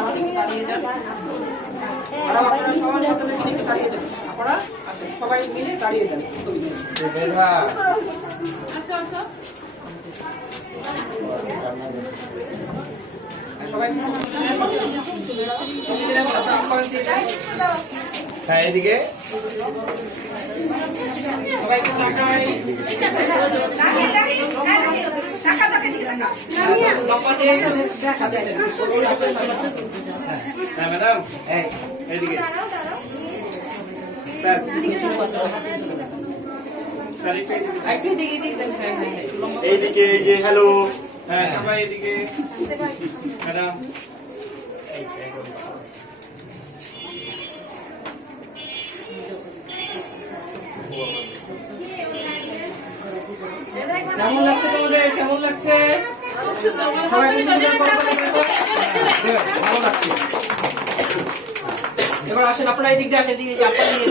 একটু দাঁড়িয়ে যান ম্যাডাম আপনারা সবার সাথে থেকে একটু দাঁড়িয়ে যান আপনারা আচ্ছা, সবাই মিলে দাঁড়িয়ে যান ছবি। হ্যাঁ এদিকে সবাই একটু তাকাই লম্বা ম্যাডাম এদিকে এইদিকে এই যে হ্যালো হ্যাঁ সবাই এদিকে। ম্যাডাম। কেমন লাগছে তোমাদের? কেমন লাগছে? এবার আসেন আপনারা এই দিক দিয়ে আসেন দিকে